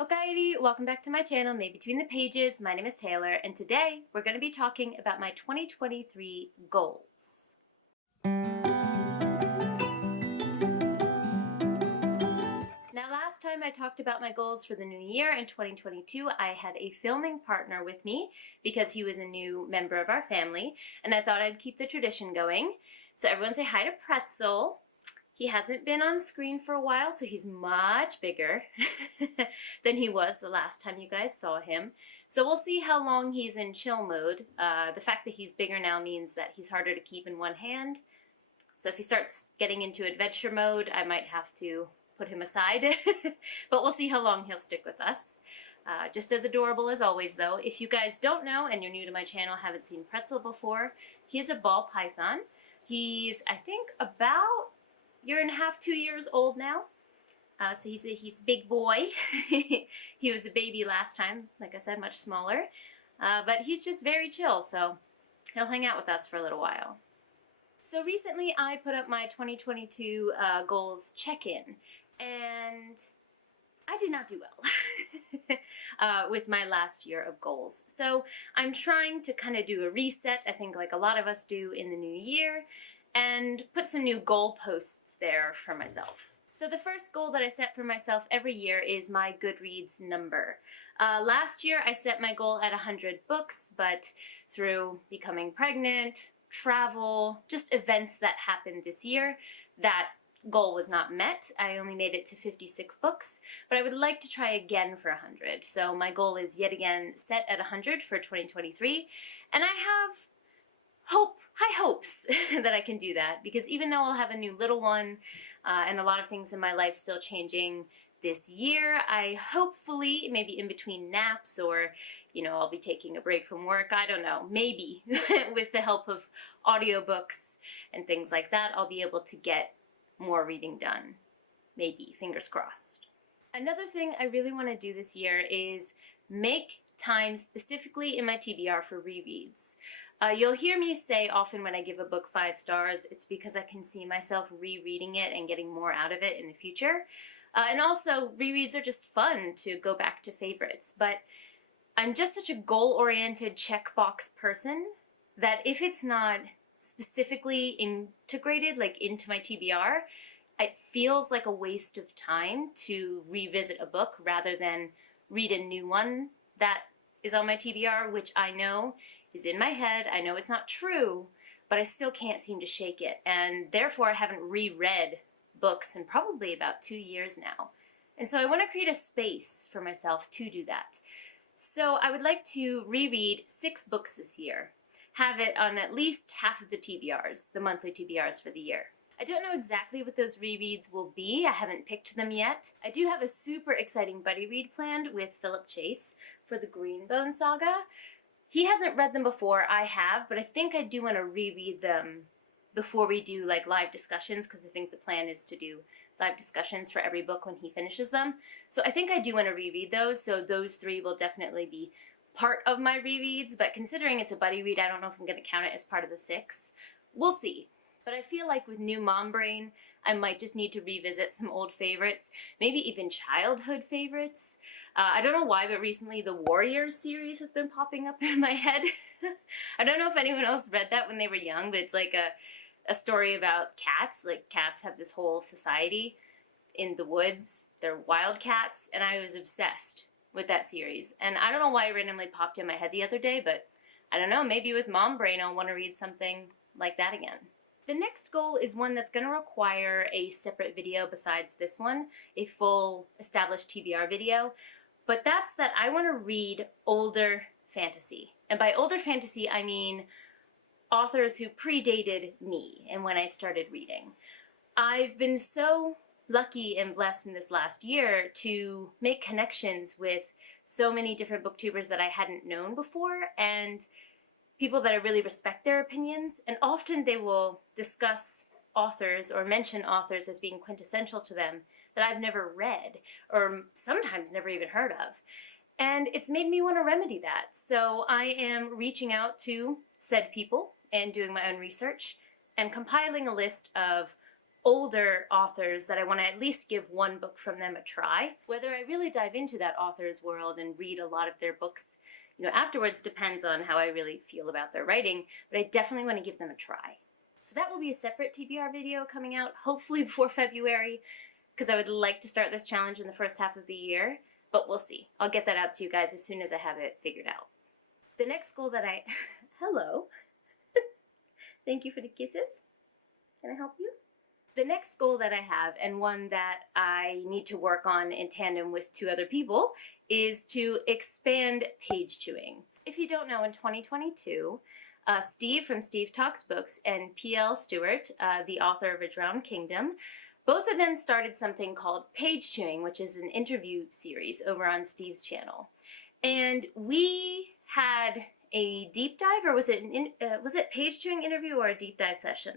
Alrighty, welcome back to my channel, Maybe Between the Pages. My name is Taylor, and today we're going to be talking about my 2023 goals. Now, last time I talked about my goals for the new year in 2022, I had a filming partner with me because he was a new member of our family, and I thought I'd keep the tradition going. So everyone say hi to Pretzel. He hasn't been on screen for a while, so he's much bigger than he was the last time you guys saw him. So we'll see how long he's in chill mode. The fact that he's bigger now means that he's harder to keep in one hand. So if he starts getting into adventure mode, I might have to put him aside. But we'll see how long he'll stick with us. Just as adorable as always, though. If you guys don't know, and you're new to my channel, haven't seen Pretzel before, he is a ball python. He's, I think, about year and a half, 2 years old now. So he's a big boy. He was a baby last time, like I said, much smaller. But he's just very chill, so he'll hang out with us for a little while. So recently I put up my 2022 goals check-in, and I did not do well with my last year of goals. So I'm trying to kind of do a reset, I think like a lot of us do in the new year, and put some new goalposts there for myself. So the first goal that I set for myself every year is my Goodreads number. Last year I set my goal at 100 books, but through becoming pregnant, travel, just events that happened this year, that goal was not met. I only made it to 56 books, but I would like to try again for 100. So my goal is yet again set at 100 for 2023, and I have high hopes that I can do that, because even though I'll have a new little one and a lot of things in my life still changing this year, I hopefully, maybe in between naps or, you know, I'll be taking a break from work, I don't know, maybe with the help of audiobooks and things like that, I'll be able to get more reading done. Maybe, fingers crossed. Another thing I really want to do this year is make time specifically in my TBR for rereads. You'll hear me say often when I give a book 5 stars, it's because I can see myself rereading it and getting more out of it in the future. And also, rereads are just fun to go back to favorites. But I'm just such a goal-oriented checkbox person that if it's not specifically integrated, like into my TBR, it feels like a waste of time to revisit a book rather than read a new one that is on my TBR, which I know is in my head. I know it's not true, but I still can't seem to shake it. And therefore, I haven't reread books in probably about 2 years now. And so I want to create a space for myself to do that. So I would like to reread 6 books this year. Have it on at least half of the TBRs, the monthly TBRs for the year. I don't know exactly what those rereads will be. I haven't picked them yet. I do have a super exciting buddy read planned with Philip Chase for the Greenbone Saga. He hasn't read them before, I have, but I think I do want to reread them before we do like live discussions, because I think the plan is to do live discussions for every book when he finishes them. So I think I do want to reread those, so those 3 will definitely be part of my rereads, but considering it's a buddy read, I don't know if I'm going to count it as part of the 6. We'll see. But I feel like with new mom brain, I might just need to revisit some old favorites, maybe even childhood favorites. I don't know why, but recently the Warriors series has been popping up in my head. I don't know if anyone else read that when they were young, but it's like a story about cats. Like, cats have this whole society in the woods. They're wild cats, and I was obsessed with that series. And I don't know why it randomly popped in my head the other day, but I don't know, maybe with mom brain I'll want to read something like that again. The next goal is one that's going to require a separate video besides this one, a full established TBR video, but that's that I want to read older fantasy. And by older fantasy, I mean authors who predated me and when I started reading. I've been so lucky and blessed in this last year to make connections with so many different booktubers that I hadn't known before, and people that I really respect their opinions, and often they will discuss authors or mention authors as being quintessential to them that I've never read, or sometimes never even heard of. And it's made me want to remedy that. So I am reaching out to said people and doing my own research and compiling a list of older authors that I want to at least give one book from them a try. Whether I really dive into that author's world and read a lot of their books, afterwards depends on how I really feel about their writing, but I definitely want to give them a try. So that will be a separate TBR video coming out, hopefully before February, because I would like to start this challenge in the first half of the year, but we'll see. I'll get that out to you guys as soon as I have it figured out. The next goal that hello. Thank you for the kisses. Can I help you? The next goal that I have, and one that I need to work on in tandem with 2 other people, is to expand page chewing. If you don't know, in 2022, Steve from Steve Talks Books and P.L. Stewart, the author of A Drowned Kingdom, both of them started something called Page Chewing, which is an interview series over on Steve's channel. And we had a deep dive, or was it page chewing interview or a deep dive session?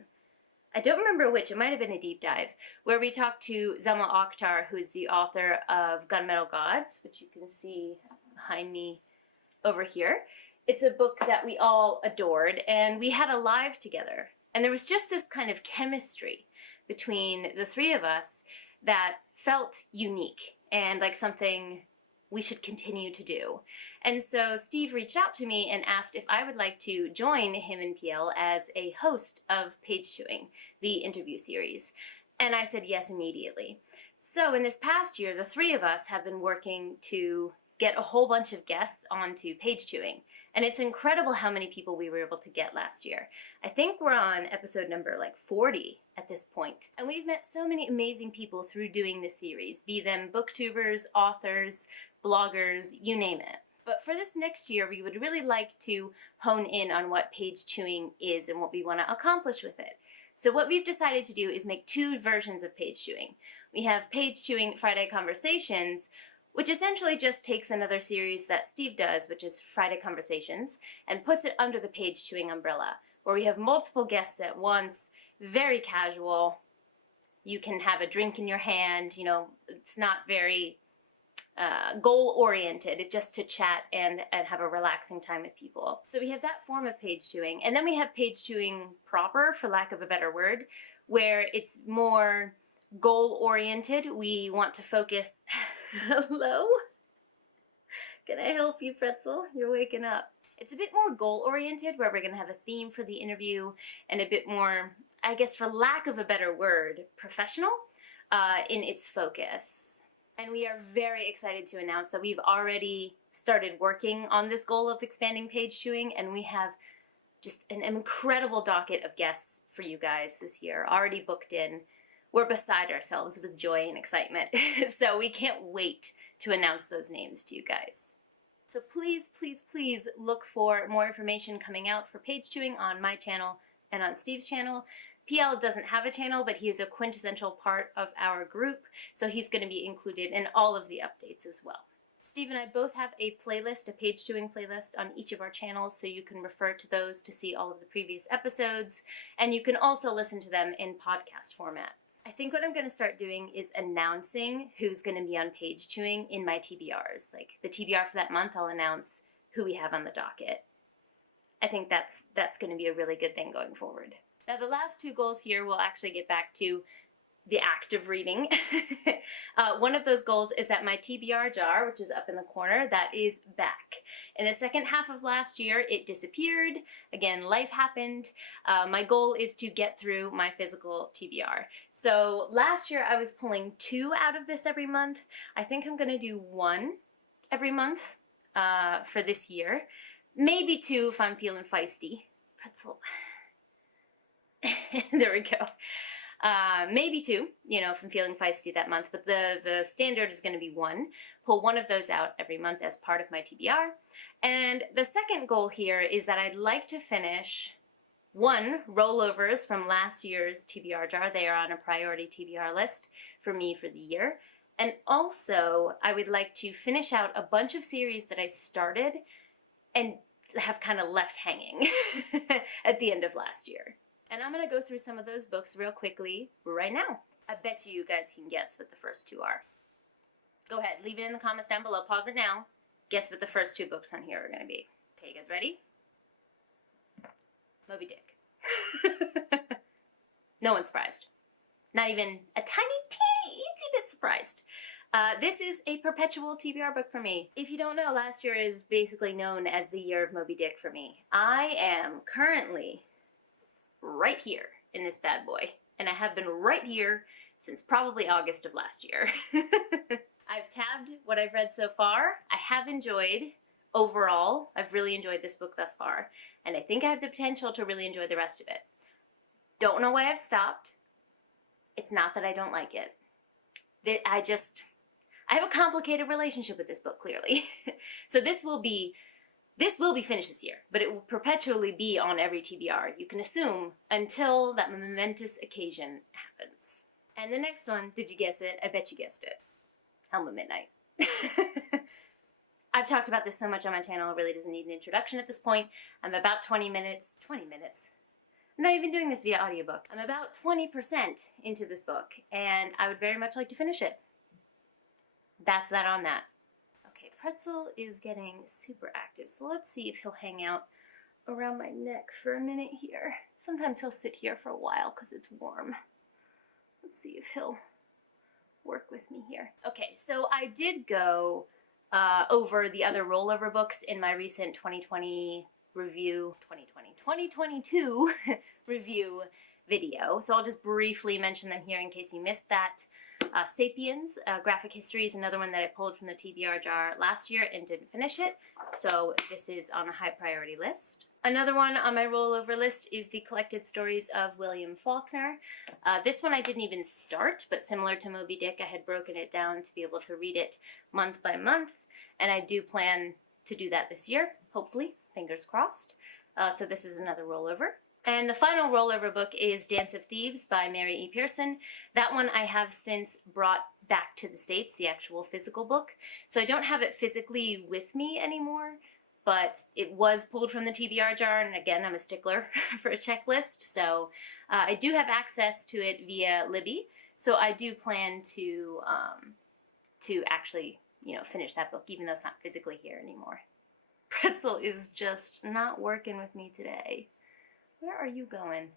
I don't remember which. It might have been a deep dive, where we talked to Zelma Akhtar, who is the author of Gunmetal Gods, which you can see behind me over here. It's a book that we all adored, and we had a live together. And there was just this kind of chemistry between the 3 of us that felt unique and like something we should continue to do. And so Steve reached out to me and asked if I would like to join him and PL as a host of Page Chewing, the interview series. And I said yes immediately. So in this past year, the 3 of us have been working to get a whole bunch of guests onto Page Chewing. And it's incredible how many people we were able to get last year. I think we're on episode number 40 at this point. And we've met so many amazing people through doing this series, be them booktubers, authors, bloggers, you name it. But for this next year, we would really like to hone in on what page chewing is and what we want to accomplish with it. So what we've decided to do is make 2 versions of page chewing. We have Page Chewing Friday Conversations, which essentially just takes another series that Steve does, which is Friday Conversations, and puts it under the Page Chewing umbrella, where we have multiple guests at once, very casual. You can have a drink in your hand, it's not very goal-oriented, just to chat and have a relaxing time with people. So we have that form of page chewing, and then we have page chewing proper, for lack of a better word, where it's more goal-oriented. We want to focus... Hello? Can I help you, Pretzel? You're waking up. It's a bit more goal-oriented, where we're going to have a theme for the interview, and a bit more, I guess for lack of a better word, professional in its focus. And we are very excited to announce that we've already started working on this goal of expanding page chewing, and we have just an incredible docket of guests for you guys this year, already booked in. We're beside ourselves with joy and excitement, so we can't wait to announce those names to you guys. So please, please, please look for more information coming out for page chewing on my channel and on Steve's channel. PL doesn't have a channel, but he is a quintessential part of our group, so he's going to be included in all of the updates as well. Steve and I both have a playlist, a page chewing playlist on each of our channels, so you can refer to those to see all of the previous episodes, and you can also listen to them in podcast format. I think what I'm going to start doing is announcing who's going to be on page chewing in my TBRs. Like the TBR for that month, I'll announce who we have on the docket. I think that's going to be a really good thing going forward. Now the last 2 goals here will actually get back to the act of reading. One of those goals is that my TBR jar, which is up in the corner, that is back. In the second half of last year, it disappeared. Again, life happened. My goal is to get through my physical TBR. So last year I was pulling 2 out of this every month. I think I'm gonna do 1 every month for this year. Maybe 2 if I'm feeling feisty. Pretzel. There we go. Maybe 2, if I'm feeling feisty that month, but the standard is going to be 1. Pull 1 of those out every month as part of my TBR. And the second goal here is that I'd like to finish 1 rollovers from last year's TBR jar. They are on a priority TBR list for me for the year. And also, I would like to finish out a bunch of series that I started and have kind of left hanging at the end of last year. And I'm going to go through some of those books real quickly right now. I bet you guys can guess what the first 2 are. Go ahead, leave it in the comments down below. Pause it now. Guess what the first 2 books on here are going to be. Okay, you guys ready? Moby Dick. No one's surprised. Not even a tiny, teeny, itsy bit surprised. This is a perpetual TBR book for me. If you don't know, last year is basically known as the year of Moby Dick for me. I am currently right here in this bad boy, and I have been right here since probably August of last year. I've tabbed what I've read so far. I have enjoyed, overall, I've really enjoyed this book thus far, and I think I have the potential to really enjoy the rest of it. Don't know why I've stopped. It's not that I don't like it. I have a complicated relationship with this book, clearly. So this will be finished this year, but it will perpetually be on every TBR, you can assume, until that momentous occasion happens. And the next one, did you guess it? I bet you guessed it. Helm of Midnight. I've talked about this so much on my channel, it really doesn't need an introduction at this point. I'm about 20 minutes. I'm not even doing this via audiobook. I'm about 20% into this book, and I would very much like to finish it. That's that on that. Okay, Pretzel is getting super active, so let's see if he'll hang out around my neck for a minute here. Sometimes he'll sit here for a while because it's warm. Let's see if he'll work with me here. Okay, so I did go over the other rollover books in my recent 2022 review video, so I'll just briefly mention them here in case you missed that. Sapiens, Graphic History is another one that I pulled from the TBR jar last year and didn't finish it, so this is on a high priority list. Another one on my rollover list is the Collected Stories of William Faulkner. This one I didn't even start, but similar to Moby Dick, I had broken it down to be able to read it month by month, and I do plan to do that this year, hopefully, fingers crossed. So this is another rollover. And the final rollover book is Dance of Thieves by Mary E. Pearson. That one I have since brought back to the States, the actual physical book. So I don't have it physically with me anymore, but it was pulled from the TBR jar, and again, I'm a stickler for a checklist, so I do have access to it via Libby, so I do plan to actually, you know, finish that book, even though it's not physically here anymore. Pretzel is just not working with me today. Where are you going?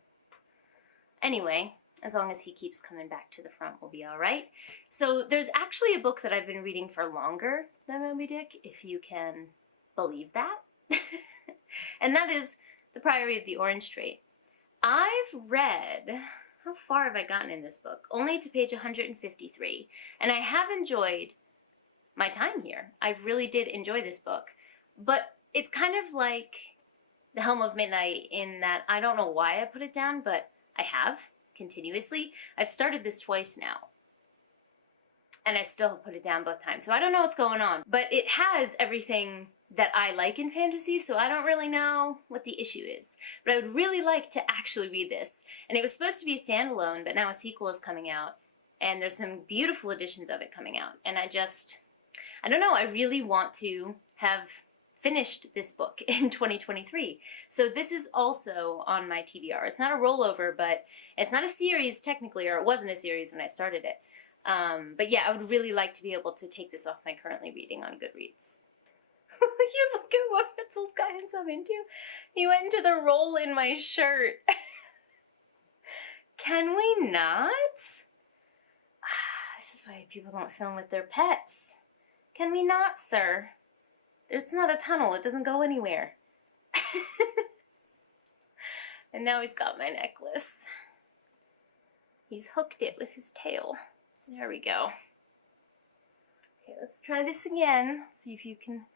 Anyway, as long as he keeps coming back to the front, we'll be all right. So there's actually a book that I've been reading for longer than Moby Dick, if you can believe that. And that is The Priory of the Orange Tree. I've read, how far have I gotten in this book? Only to page 153. And I have enjoyed my time here. I really did enjoy this book. But it's kind of like The Helm of Midnight in that I don't know why I put it down, but I have continuously. I've started this twice now, and I still have put it down both times. So I don't know what's going on, but it has everything that I like in fantasy, so I don't really know what the issue is. But I would really like to actually read this. And it was supposed to be a standalone, but now a sequel is coming out, and there's some beautiful editions of it coming out. And I don't know, I really want to have finished this book in 2023. So this is also on my TBR. It's not a rollover, but it's not a series technically, or it wasn't a series when I started it. But yeah, I would really like to be able to take this off my currently reading on Goodreads. You look at what Pretzel's got himself into. He went into the roll in my shirt. Can we not? This is why people don't film with their pets. Can we not, sir? It's not a tunnel, it doesn't go anywhere. And now he's got my necklace. He's hooked it with his tail. There we go. Okay, let's try this again. See if you can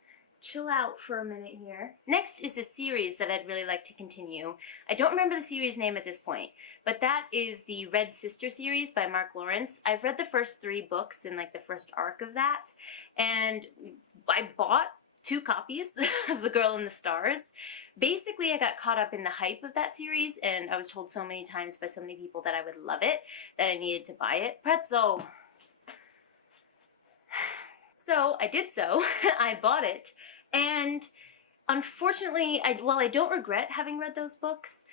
chill out for a minute here. Next is a series that I'd really like to continue. I don't remember the series name at this point, but that is the Red Sister series by Mark Lawrence. I've read the first 3 books in like the first arc of that, and I bought 2 copies of The Girl in the Stars. Basically, I got caught up in the hype of that series, and I was told so many times by so many people that I would love it, that I needed to buy it. Pretzel! So, I did so. I bought it, and unfortunately, while I don't regret having read those books,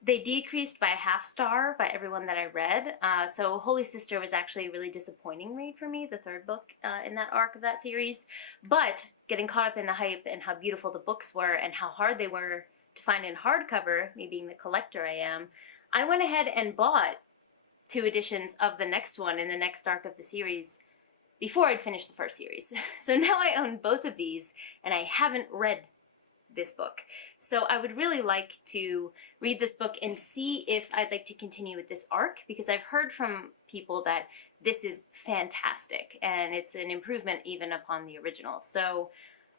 they decreased by a half star by everyone that I read. So Holy Sister was actually a really disappointing read for me, the 3rd book in that arc of that series. But getting caught up in the hype and how beautiful the books were and how hard they were to find in hardcover, me being the collector I am, I went ahead and bought 2 editions of the next one in the next arc of the series before I'd finished the first series. So now I own both of these, and I haven't read this book. So I would really like to read this book and see if I'd like to continue with this arc, because I've heard from people that this is fantastic and it's an improvement even upon the original. So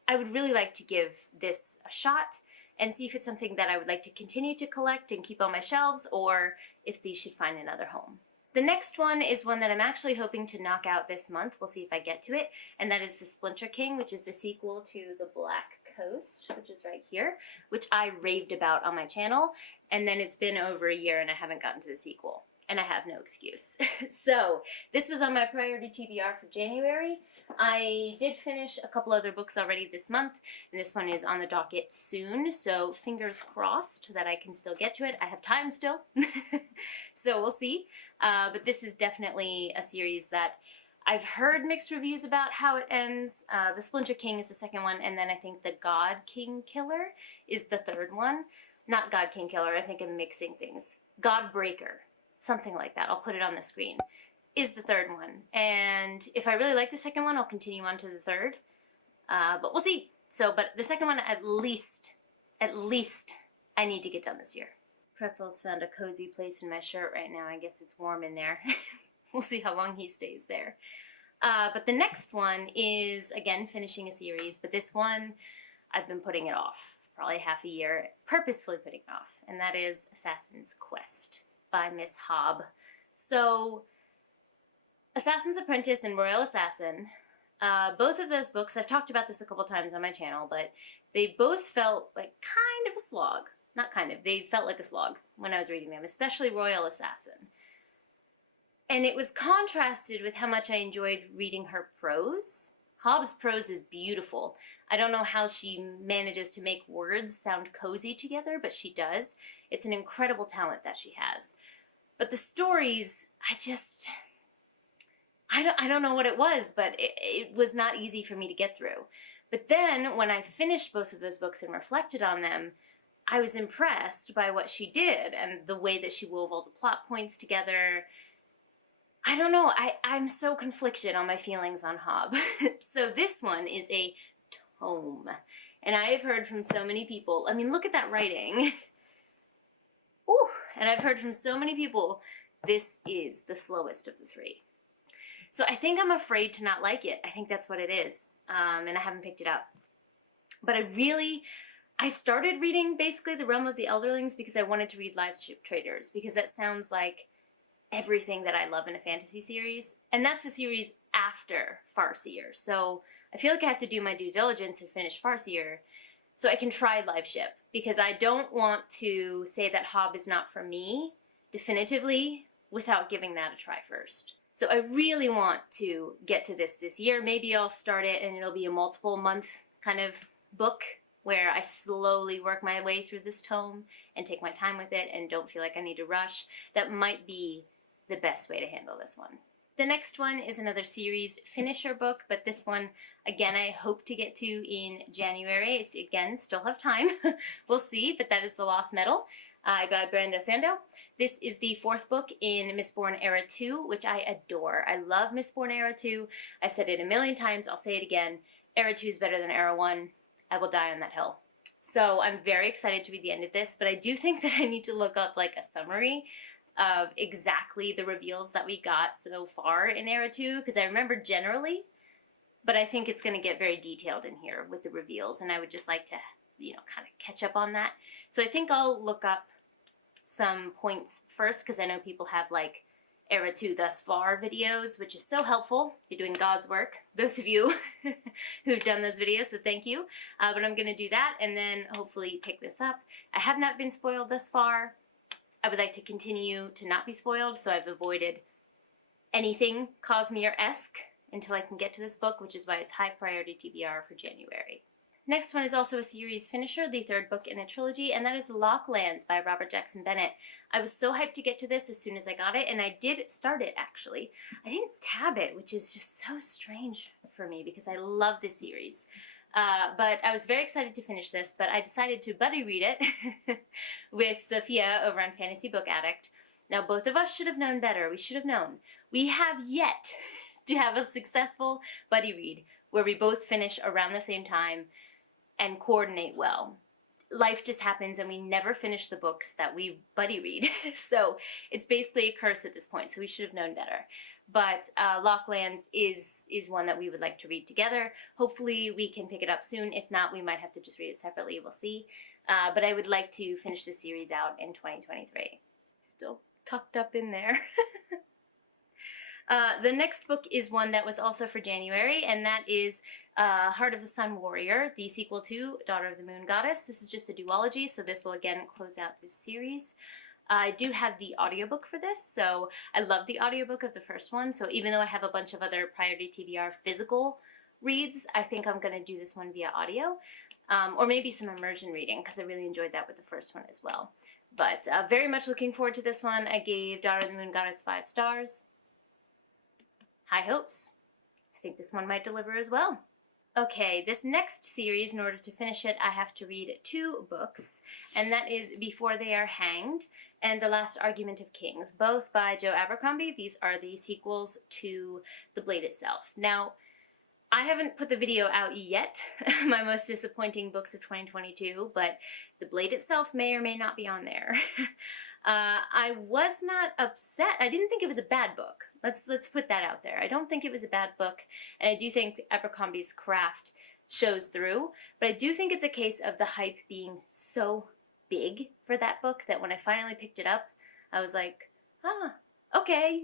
I would really like to give this a shot and see if it's something that I would like to continue to collect and keep on my shelves, or if these should find another home. The next one is one that I'm actually hoping to knock out this month. We'll see if I get to it. And that is the Splinter King, which is the sequel to The Black Coast, which is right here, which I raved about on my channel. And then it's been over a year and I haven't gotten to the sequel. And I have no excuse. So this was on my priority TBR for January. I did finish a couple other books already this month, and this one is on the docket soon, so fingers crossed that I can still get to it. I have time still, so we'll see. But this is definitely a series that I've heard mixed reviews about how it ends. The Splinter King is the second one, and then I think the God King Killer is the third one. Not God King Killer, I think I'm mixing things. God Breaker, something like that. I'll put it on the screen. Is the third one. And if I really like the second one, I'll continue on to the third. But we'll see. So, but the second one, at least, I need to get done this year. Pretzel's found a cozy place in my shirt right now. I guess it's warm in there. We'll see how long he stays there. But the next one is, again, finishing a series. But this one, I've been putting it off. Probably half a year, purposefully putting it off. And that is Assassin's Quest by Miss Hobb. So, Assassin's Apprentice and Royal Assassin, both of those books, I've talked about this a couple times on my channel, but they both felt like kind of a slog. Not kind of, they felt like a slog when I was reading them, especially Royal Assassin. And it was contrasted with how much I enjoyed reading her prose. Hobb's prose is beautiful. I don't know how she manages to make words sound cozy together, but she does. It's an incredible talent that she has. But the stories, I don't know what it was, but it was not easy for me to get through. But then when I finished both of those books and reflected on them, I was impressed by what she did and the way that she wove all the plot points together. I don't know, I'm so conflicted on my feelings on Hobb. So this one is a tome. And I've heard from so many people, I mean, look at that writing. Ooh, and I've heard from so many people, this is the slowest of the three. So I think I'm afraid to not like it. I think that's what it is. And I haven't picked it up. But I started reading basically The Realm of the Elderlings because I wanted to read Live Ship Traders, because that sounds like everything that I love in a fantasy series. And that's a series after Farseer. So I feel like I have to do my due diligence and finish Farseer so I can try Live Ship, because I don't want to say that Hobb is not for me definitively without giving that a try first. So I really want to get to this year. Maybe I'll start it and it'll be a multiple month kind of book where I slowly work my way through this tome and take my time with it and don't feel like I need to rush. That might be the best way to handle this one. The next one is another series finisher book, but this one, again, I hope to get to in January. It's, again, still have time. We'll see, but that is The Lost Metal by Brando Sando. This is the 4th book in Mistborn Era 2, which I adore. I love Mistborn Era 2. I've said it a million times. I'll say it again. Era 2 is better than Era 1. I will die on that hill. So I'm very excited to read the end of this, but I do think that I need to look up like a summary of exactly the reveals that we got so far in Era 2, because I remember generally, but I think it's going to get very detailed in here with the reveals, and I would just like to, kind of catch up on that. So I think I'll look up some points first, because I know people have like Era 2 thus far videos, which is so helpful. You're doing God's work, those of you who've done those videos, so thank you. But I'm going to do that and then hopefully pick this up. I have not been spoiled thus far. I would like to continue to not be spoiled, so I've avoided anything Cosmere-esque until I can get to this book, which is why it's high priority TBR for January. Next one is also a series finisher, the 3rd book in a trilogy, and that is Locklands by Robert Jackson Bennett. I was so hyped to get to this as soon as I got it, and I did start it, actually. I didn't tab it, which is just so strange for me because I love this series. But I was very excited to finish this, but I decided to buddy read it with Sophia over on Fantasy Book Addict. Now, both of us should have known better. We should have known. We have yet to have a successful buddy read where we both finish around the same time and coordinate well. Life just happens and we never finish the books that we buddy read. So it's basically a curse at this point, so we should have known better. But Locklands is one that we would like to read together. Hopefully we can pick it up soon. If not, we might have to just read it separately. We'll see. But I would like to finish the series out in 2023. Still tucked up in there. The next book is one that was also for January, and that is Heart of the Sun Warrior, the sequel to Daughter of the Moon Goddess. This is just a duology, so this will again close out this series. I do have the audiobook for this, so I love the audiobook of the first one, so even though I have a bunch of other Priory TBR physical reads, I think I'm going to do this one via audio, or maybe some immersion reading, because I really enjoyed that with the first one as well. But very much looking forward to this one. I gave Daughter of the Moon Goddess 5 stars. High hopes. I think this one might deliver as well. Okay, this next series, in order to finish it, I have to read 2 books, and that is Before They Are Hanged and The Last Argument of Kings, both by Joe Abercrombie. These are the sequels to The Blade itself. Now, I haven't put the video out yet, my most disappointing books of 2022, but The Blade itself may or may not be on there. I was not upset. I didn't think it was a bad book. Let's put that out there. I don't think it was a bad book, and I do think Abercrombie's craft shows through, but I do think it's a case of the hype being so big for that book that when I finally picked it up, I was like, okay.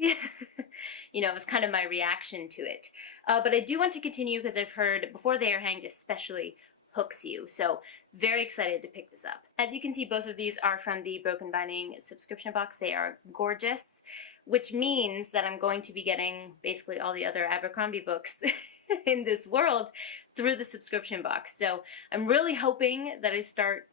You know, it was kind of my reaction to it. But I do want to continue because I've heard Before They Are Hanged especially hooks you, so very excited to pick this up. As you can see, both of these are from the Broken Binding subscription box. They are gorgeous, which means that I'm going to be getting basically all the other Abercrombie books in this world through the subscription box. So I'm really hoping that I start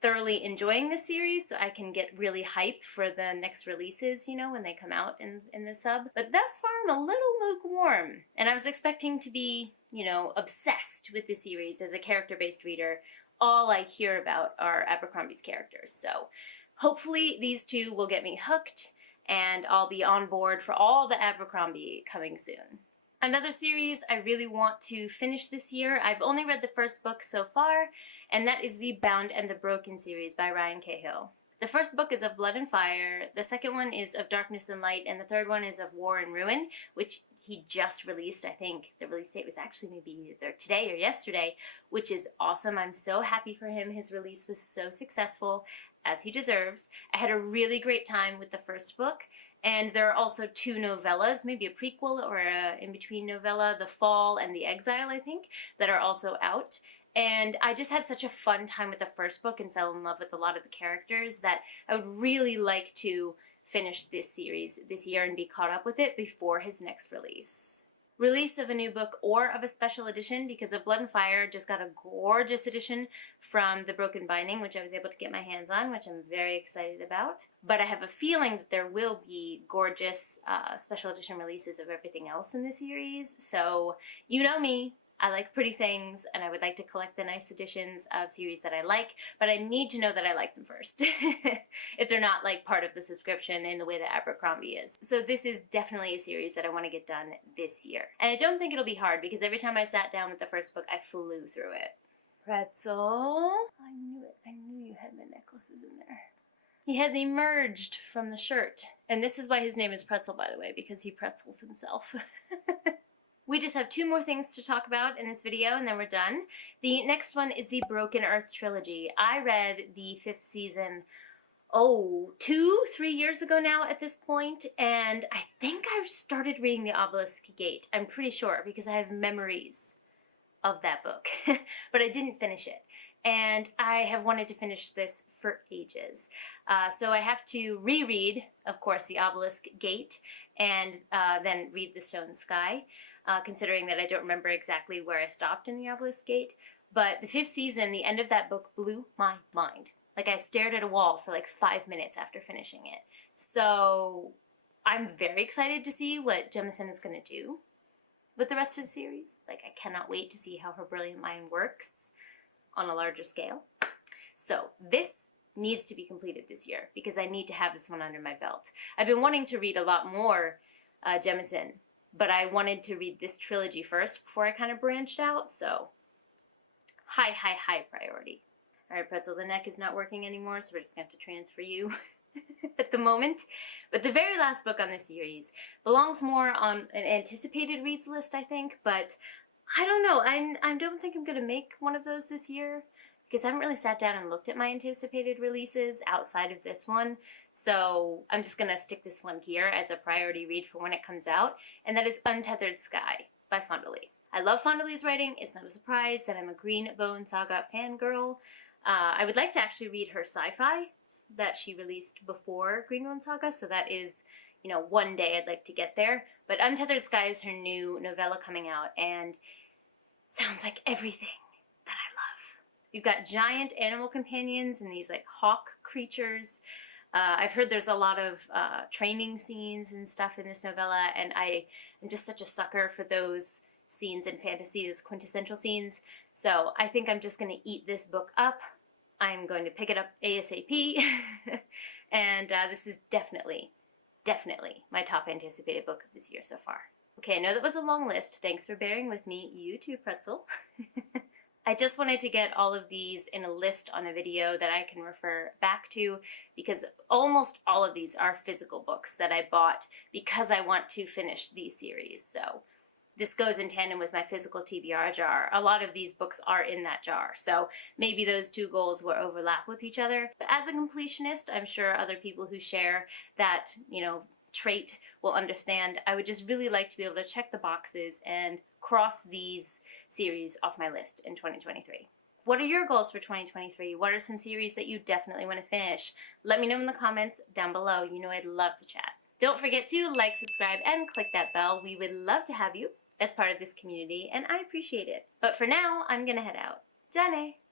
thoroughly enjoying this series so I can get really hype for the next releases, you know, when they come out in the sub. But thus far, I'm a little lukewarm, and I was expecting to be, you know, obsessed with the series as a character-based reader. All I hear about are Abercrombie's characters, so hopefully these 2 will get me hooked, and I'll be on board for all the Abercrombie coming soon. Another series I really want to finish this year, I've only read the first book so far, and that is the Bound and the Broken series by Ryan Cahill. The first book is of Blood and Fire, the second one is of Darkness and Light, and the third one is of War and Ruin, which he just released. I think the release date was actually maybe either today or yesterday, which is awesome. I'm so happy for him. His release was so successful, as he deserves. I had a really great time with the first book, and there are also 2 novellas, maybe a prequel or a in-between novella, The Fall and The Exile, I think, that are also out. And I just had such a fun time with the first book and fell in love with a lot of the characters that I would really like to finish this series this year and be caught up with it before his next release. Release of a new book or of a special edition, because of Blood and Fire just got a gorgeous edition from the Broken Binding, which I was able to get my hands on, which I'm very excited about. But I have a feeling that there will be gorgeous special edition releases of everything else in the series. So, you know me, I like pretty things, and I would like to collect the nice editions of series that I like, but I need to know that I like them first, if they're not like part of the subscription in the way that Abercrombie is. So this is definitely a series that I want to get done this year. And I don't think it'll be hard, because every time I sat down with the first book, I flew through it. Pretzel. I knew it. I knew you had my necklaces in there. He has emerged from the shirt. And this is why his name is Pretzel, by the way, because he pretzels himself. We just have 2 more things to talk about in this video, and then we're done. The next one is the Broken Earth trilogy. I read the 5th season, 2-3 years ago now at this point, and I think I started reading the Obelisk Gate. I'm pretty sure, because I have memories of that book, but I didn't finish it. And I have wanted to finish this for ages. So I have to reread, of course, the Obelisk Gate, and then read The Stone Sky. Considering that I don't remember exactly where I stopped in the Obelisk Gate. But the 5th season, the end of that book blew my mind. Like, I stared at a wall for like 5 minutes after finishing it. So I'm very excited to see what Jemisin is going to do with the rest of the series. Like, I cannot wait to see how her brilliant mind works on a larger scale. So this needs to be completed this year because I need to have this one under my belt. I've been wanting to read a lot more Jemisin, but I wanted to read this trilogy first before I kind of branched out, so high priority. All right, Pretzel, the neck is not working anymore, so we're just going to have to transfer you at the moment. But the very last book on this series belongs more on an anticipated reads list, I think, but I don't know. I don't think I'm going to make one of those this year because I haven't really sat down and looked at my anticipated releases outside of this one. So I'm just going to stick this one here as a priority read for when it comes out, and that is Untethered Sky by Fonda. I love Fonda writing. It's not a surprise that I'm a Green Bone Saga fangirl. I would like to actually read her sci-fi that she released before Green Bone Saga, so that is, you know, one day I'd like to get there. But Untethered Sky is her new novella coming out, and sounds like everything that I love. You've got giant animal companions and these like hawk creatures. I've heard there's a lot of training scenes and stuff in this novella, and I am just such a sucker for those scenes in fantasy, those quintessential scenes. So I think I'm just going to eat this book up. I'm going to pick it up ASAP. And this is definitely my top anticipated book of this year so far. Okay, I know that was a long list. Thanks for bearing with me. You too, Pretzel. I just wanted to get all of these in a list on a video that I can refer back to because almost all of these are physical books that I bought because I want to finish these series. So this goes in tandem with my physical TBR jar. A lot of these books are in that jar, so maybe those two goals will overlap with each other. But as a completionist, I'm sure other people who share that, you know, trait will understand. I would just really like to be able to check the boxes and cross these series off my list in 2023. What are your goals for 2023? What are some series that you definitely want to finish? Let me know in the comments down below. You know I'd love to chat. Don't forget to like, subscribe, and click that bell. We would love to have you as part of this community, and I appreciate it. But for now, I'm gonna head out. Jane!